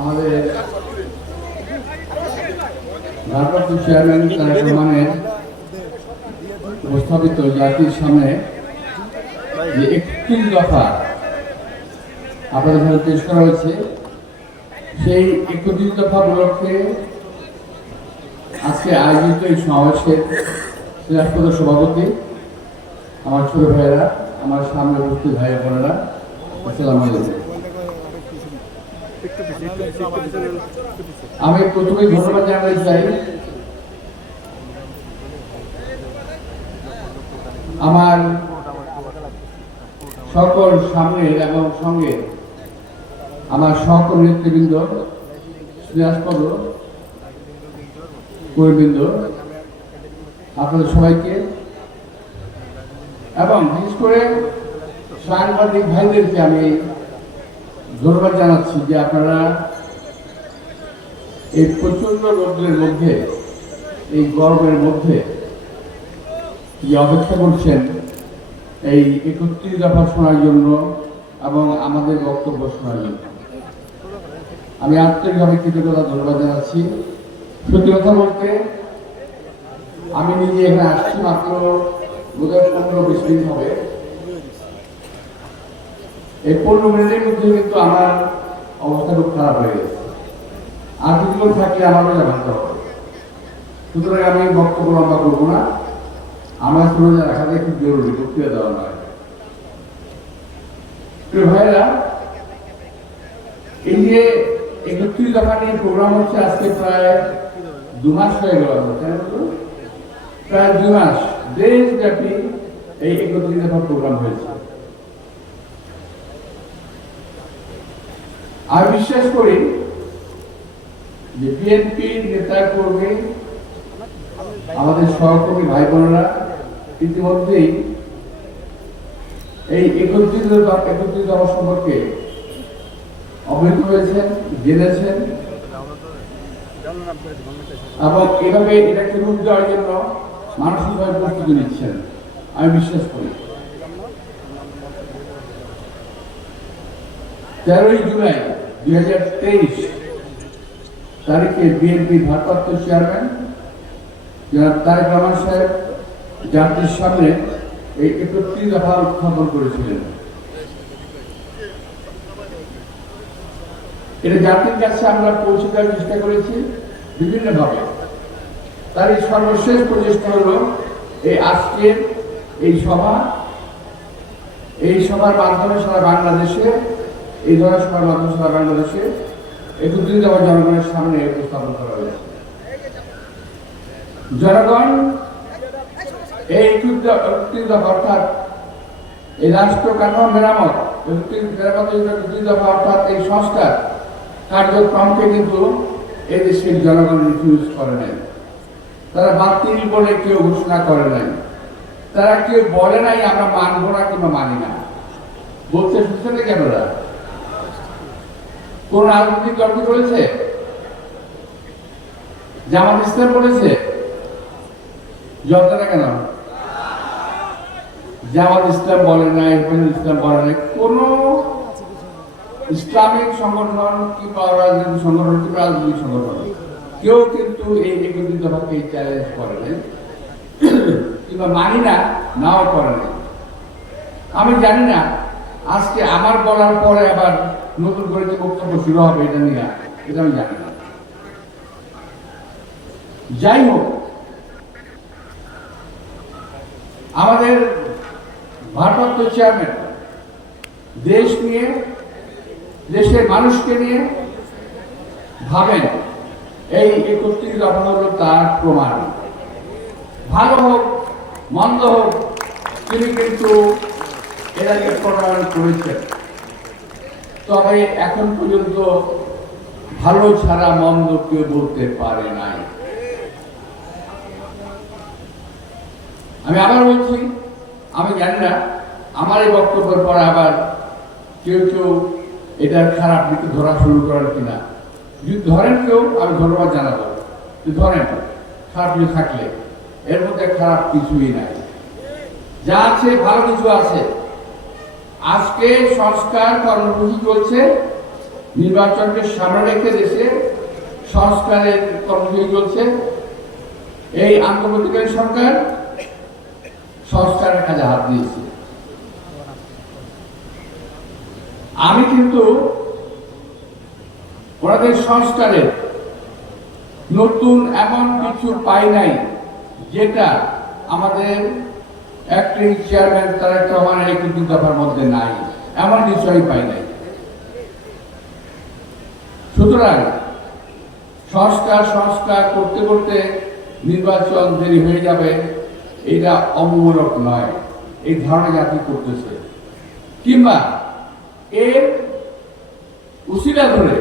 আমাদের ভারপ্রাপ্ত চেয়ারম্যান তারেক রহমানের উপস্থাপিত জাতির সামনে যে একত্রিশ দফা আপনাদের পেশ করা হয়েছে, সেই একত্রিশ দফা উপলক্ষে আজকে আয়োজিত এই সমাবেশের সভাপতি, আমার ছোট ভাইয়েরা, আমার সামনে উপস্থিত ভাই বোনেরা আসসালামু আলাইকুম। আমি প্রথমে ধন্যবাদ জানাতে চাই। আমার সকল সামনে এবং সঙ্গে আমার সকল নেতৃবৃন্দ, শ্রীরাজপদ কর্মীবৃন্দ আপনাদের সবাইকে, এবং বিশেষ করে সাংবাদিক ভাইদেরকে আমি ধন্যবাদ জানাচ্ছি যে আপনারা এই প্রচণ্ড রোদ্রের মধ্যে, এই গরমের মধ্যে যে অপেক্ষা করছেন? এই একত্রিশ দফা শোনার জন্য এবং আমাদের বক্তব্য শোনার জন্য। আমি আন্তরিকভাবে কৃতজ্ঞতা, ধন্যবাদ জানাচ্ছি। সত্যি কথা বলতে, আমি নিজে এখানে আসছি মাত্র বোধহয় পনেরো বিশ মিনিট হবে। এই পনেরো মিনিটের মধ্যে কিন্তু আমার অবস্থা খুব খারাপ হয়ে গেছে। আর কিছুক্ষণ থাকলে আমারও জানাতে হবে। সুতরাং আমি বক্তব্য লম্বা করব না। আমার শুনে রাখাটা খুব জরুরি, বক্তৃতা দেওয়া নয়। ভাইরা এই যে একত্রিশ দফা নিয়ে প্রোগ্রাম হচ্ছে, আজকে প্রায় দু মাস হয়ে গেল? প্রায় দুই মাস দেশব্যাপী এই একত্রিশ দফা প্রোগ্রাম হয়েছে। আমি বিশ্বাস করি যে বিএনপির নেতা কর্মী, আমাদের সহকর্মী ভাই বোনেরা ইতিমধ্যেই এই একত্রিত একত্রিত সম্পর্কে অবহিত হয়েছেন, জেনেছেন। এবং এভাবে এটাকে রূপ দেওয়ার জন্য মানসিকভাবে প্রস্তুতি নিচ্ছেন। আমি বিশ্বাস করি। তেরোই জুলাই তারিখে বিএনপি ভারপ্রাপ্ত চেয়ারম্যান তারেক রহমান সাহেব জাতির সামনে এই একত্রিশ দফা উত্থাপন করেছিলেন। এটা জাতির কাছে আমরা পৌঁছে দেওয়ার চেষ্টা করেছি বিভিন্নভাবে। তার এই সর্বশেষ প্রচেষ্টা হলো এই আজকের এই সভা, এই সভার মাধ্যমে সারা বাংলাদেশে এই ধরনের সভার মাধ্যমে বাংলাদেশে একত্রিশ দফা জনগণের সামনে উপস্থাপন করা হয়েছে। জনগণ, এই একত্রিশ দফা অর্থাৎ এই রাষ্ট্র কাঠামো মেরামত অর্থাৎ এই কার্যক্রমকে কিন্তু এই দেশের জনগণ রিফিউজ করে নাই। তারা বাতিল বলে কেউ ঘোষণা করে নাই। তারা কেউ বলে নাই, আমরা মানবো না কিংবা মানি না। বলতে শুনছেন কেন ওরা? কোন রাজনৈতিক দল কি বলেছে জামাত ইসলাম বলেছে? জবাবটা কেন? জামাত ইসলাম বলে না, ইরফানুল ইসলাম বলে না। কোন ইসলামিক সংগঠন কিংবা রাজনৈতিক সংগঠন কিংবা রাজনৈতিক সংগঠন, কেউ কিন্তু এই একত্রিত দফাকে চ্যালেঞ্জ করে নাই, কিংবা মানি না, নাও করে নাই। আমি জানি না আজকে আমার বলার পরে আবার নতুন করে যে বক্তব্য শুরু হবে, এটা নিয়ে, এটা আমি জানি না। যাই হোক, আমাদের ভারপ্রাপ্ত চেয়ারম্যান দেশ নিয়ে, দেশের মানুষকে নিয়ে ভাবেন, এই একত্রিশ দফা হলো তার প্রমাণ। ভালো হোক, মন্দ হোক, তিনি কিন্তু এর আগে করেছেন তবে এখন পর্যন্ত ভালো ছাড়া মন্দ কেউ বলতে পারে নাই। আমি আবার বলছি, আমি জানি না, আমার এই বক্তব্যের পর আবার কেউ কেউ এটার খারাপ দিকে ধরা শুরু করেন কিনা। যদি ধরেন কেউ, আমি ধন্যবাদ জানাব। ধরেন, খারাপ কিছু থাকলে, এর মধ্যে খারাপ কিছুই নাই। যা আছে, ভালো কিছু আছে। আজকে সংস্কার কর্মসূচি চলছে। নির্বাচনকে সামনে রেখে দেশে সংস্কারের কর্মসূচি চলছে। এই আন্তর্জাতিক সরকার সংস্কারের কাজে হাত দিয়েছে। আমি কিন্তু ওনাদের সংস্কারের নতুন এমন কিছু পাই নাই, যেটা আমাদের অ্যাক্টিং চেয়ারম্যান তারেক রহমানের এই কিন্তু দফার মধ্যে নাই এমন আমি পাই নাই। সুতরাং সংস্কার সংস্কার করতে করতে নির্বাচন দেরি হয়ে যাবে, এটা অমূলক নয়, এই ধারণা জাতি করতেছে। কিংবা এর উশিলা ধরে